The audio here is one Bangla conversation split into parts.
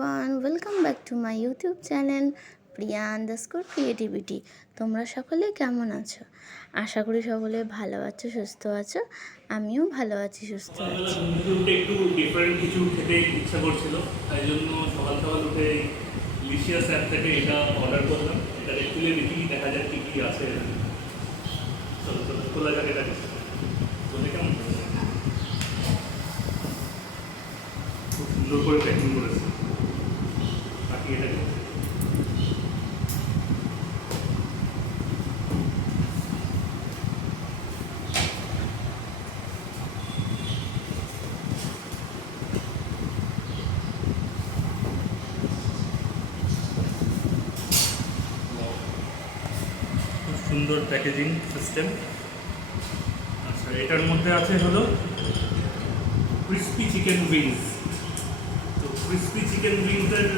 Everyone, welcome back to my YouTube channel Priya underscore creativity. তোমরা সকলে কেমন আছো? আশা করি সকলে ভালো আছো, সুস্থ আছো। আমিও ভালো আছি, সুস্থ আছি। একটু ডিফারেন্ট কিছু খেতে ইচ্ছা করছিল, তাই জন্য সকাল সকাল উঠে লিশিয়াস অ্যাপ থেকে এটা অর্ডার করলাম। এটা খুলে দেখি, দেখা যাক কী কী আছে। চলো চলো খোলা যাক এটাকে। বলে কেমন খুব সুন্দর করে প্যাকিং করেছে। বাকি এটাকে খুব সুন্দর প্যাকেজিং সিস্টেম। আচ্ছা, এটার মধ্যে আছে হলো ক্রিস্পি চিকেন উইংস। তো ক্রিস্পি চিকেন উইংসের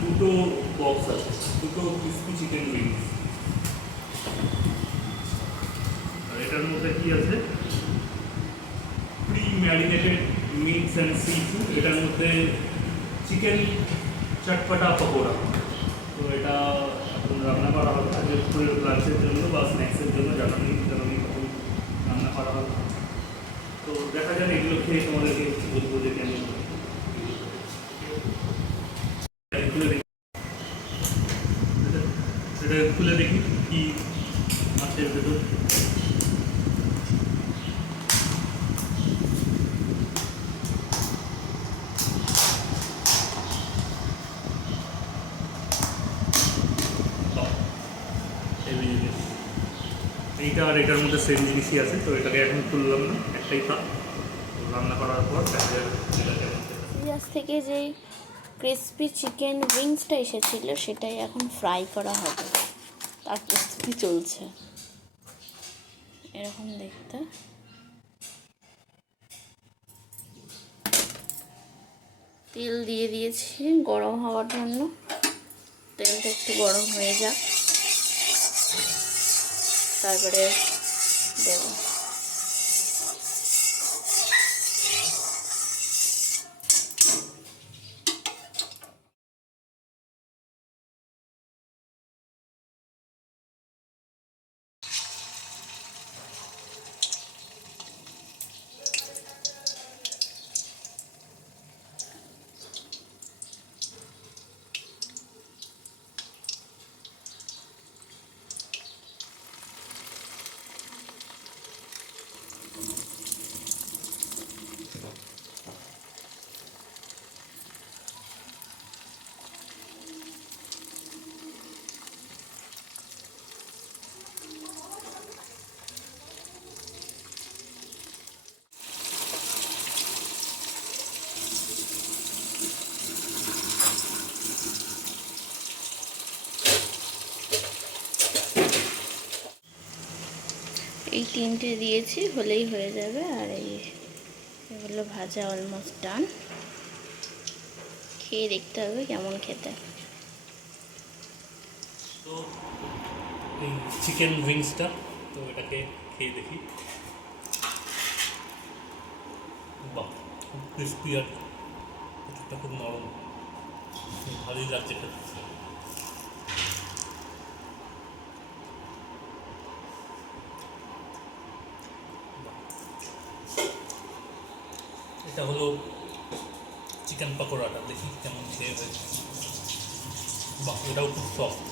দুটো বক্স আছে, দুটো ক্রিস্পি চিকেন উইংস। আর এটার মধ্যে কি আছে, pre marinated meets and sea food. এটার মধ্যে চিকেন চটপটা পকোড়া। তো এটা এখন রান্না করা হবে আজকে লাঞ্চের জন্য বা স্ন্যাক্সের জন্য, জানানি তখন রান্না করা হবে। তো দেখা যাক, এগুলো খেয়ে তোমাদেরকে বলবো যে কেমন। খুলে দেখি, এটা খুলে দেখি কি আছে এর ভেতর। এইটা আর এটার মধ্যে সেম জিনিসই আছে। তো এটাকে এখন খুললাম না, একটাই থাক। রান্না করার পর দেখা যাবে এটা কেমন। লিশিয়াস থেকে যেই ক্রিসপি চিকেন উইংসটা এসেছিল সেটাই এখন ফ্রাই করা হবে, তার প্রস্তুতি চলছে। এরকম দেখতে। তেল দিয়ে দিয়েছি গরম হওয়ার জন্য। তেলটা একটু গরম হয়ে যাক, তারপরে দেব। এই তিনটে দিয়েছি, হলেই হয়ে যাবে। আর এগুলো ভাজা অলমোস্ট ডান। খেয়ে দেখতে হবে কেমন খেতে। তো এই চিকেন উইংসটা, তো এটাকে খেয়ে দেখি। বাহ, খুব ক্রিস্পি আর কিছুটা খুব নরম, ভালোই লাগছে খেতে। এটা হলো চিকেন পকোড়াটা, দেখি কেমন খেয়ে হয়েছে। বাহ, এটাও খুব সফট।